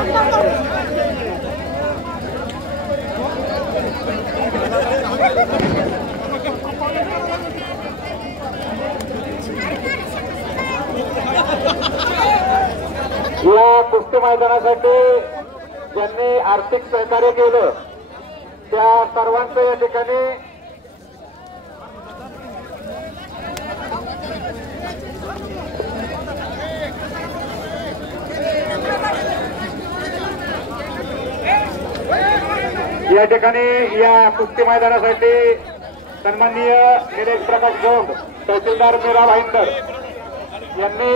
या कुस्ती मैदानासाठी ज्यांनी आर्थिक सहकार्य केलं त्या सर्वांचं या ठिकाणी या कुस्ती मैदानासाठी सन्माननीय निलेश प्रकाश जोग तहसीलदार मीरा भाईंदर यांनी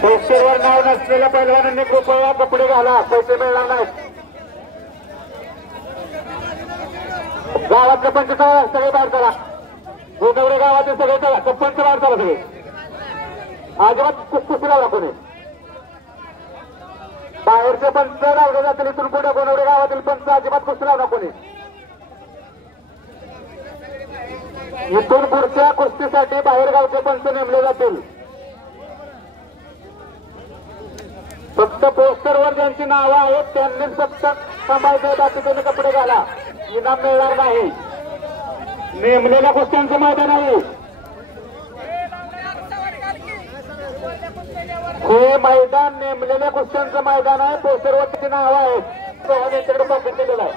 पोस्टरवर नाव नसलेल्या पैलवानांनी कृपया कपडे घाला, पैसे मिळणार नाहीत. गावातले पंच सगळे बाहेर चला, गोगवडे गावातील सगळे पंच बाहेर चला, सगळे अजिबात कुस्ती लावला कोणी. बाहेरचे पंच लावले जातील, इथून पुढे गोगवडे गावातील पंच अजिबात कुस्ती लावला कोणी. इथून पुढच्या कुस्तीसाठी बाहेरगावचे पंच नेमले जातील. फक्त पोस्टरवर ज्यांची नावं आहेत त्यांनीच फक्त सांभाळायचं, बाकीचे कपडे घाला, इनाम मिळणार नाही. नेमलेल्या कुस्त्यांचं मैदान आहे हे मैदान, नेमलेल्या कुस्त्यांचं मैदान आहे. पोस्टरवरची नावं आहेत यांच्याकडे पाकिट दिलेलं आहे.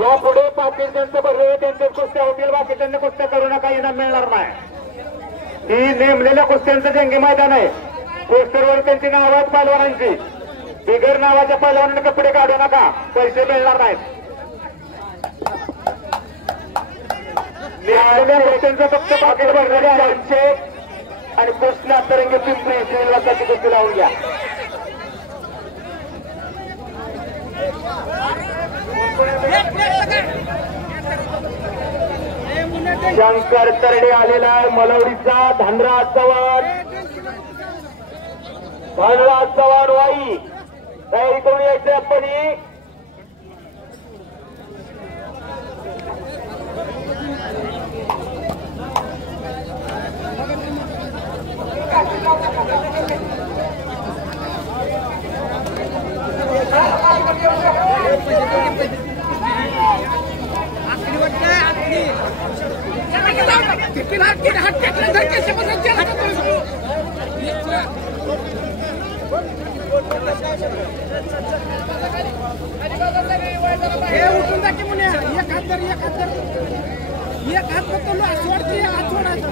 यापुढे पाकिट ज्यांचं भरले त्यांचे कुस्त्या होतील, बाकी त्यांनी कुस्त्या करू नका, इनाम मिळणार नाही. ही नेमलेल्या कुस्त्यांचं जंगी मैदान आहे. पोस्टरवर त्यांची नावं आहेत पैलवानांची. बिगर नावाच्या पैलवानांनी कपडे काढू नका, पैसे मिळणार नाहीत. नेमलेल्या कुस्त्यांचं फक्त पाकिट भरलेले आहे आणि कुस्ती अंतरंगी पिंपरी श्रीनिवासाची कुस्ती लावून घ्या. शंकर तरडे आलेला आहे मलवडीचा. धनराज चव्हाण वाई तयारी करून यायचं आपण. उठून जा की म्हणे एक हात सोडते हात सोडायचा.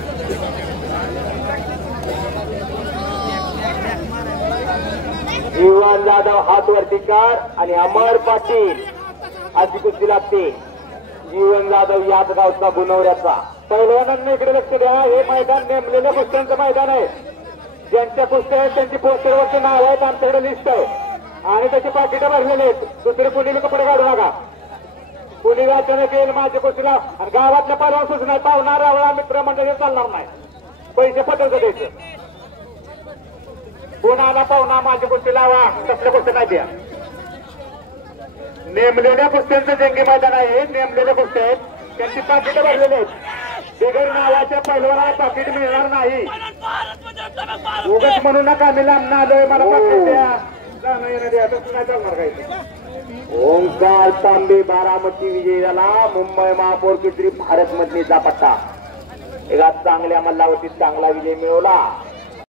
जीवन जाधव हात वरती कर आणि अमर पाटील अशी कुस्ती लागते. जीवन जाधव याच गावचा गुणवऱ्याचा. पैलवानांना इकडे लक्ष द्या, हे मैदान नेमलेल्या कुस्त्यांचं मैदान आहे. ज्यांच्या कुस्त्या आहेत त्यांची पोस्टरवरचे नाव आहेत, आमच्याकडे लिस्ट आहे आणि त्याची पाकिटं भरलेले आहेत. दुसरे कुणीला कपडे काढू नका. कुणी अचानक येईल माझ्या कुस्तीला आणि गावातल्या पैलवान सूचना पाहुणा रावळा मित्र मंडळी चालणार नाही, पैसे पटवून द्यायचं. कोणाला पाहुणा माझ्या कुस्ती लावा, तसल्या कुस्ती नाही द्या. नेमलेल्या कुस्त्यांचं जंगी मैदान आहे. नेमलेल्या कुस्त्या आहेत त्यांची पाकिटं भरलेली आहेत. बिगर नावाच्या पैलवानाला पाकिट मिळणार नाही. उगाच म्हणू नका मी लांब आलोय मला पाकिट द्या, नाही चालणार काही. ओंकार तांबे बारामती विजयी झाला. मुंबई महापौर केसरी भारत मधलीचा पट्टा. एका चांगल्या मल्लावरती चांगला विजय मिळवला.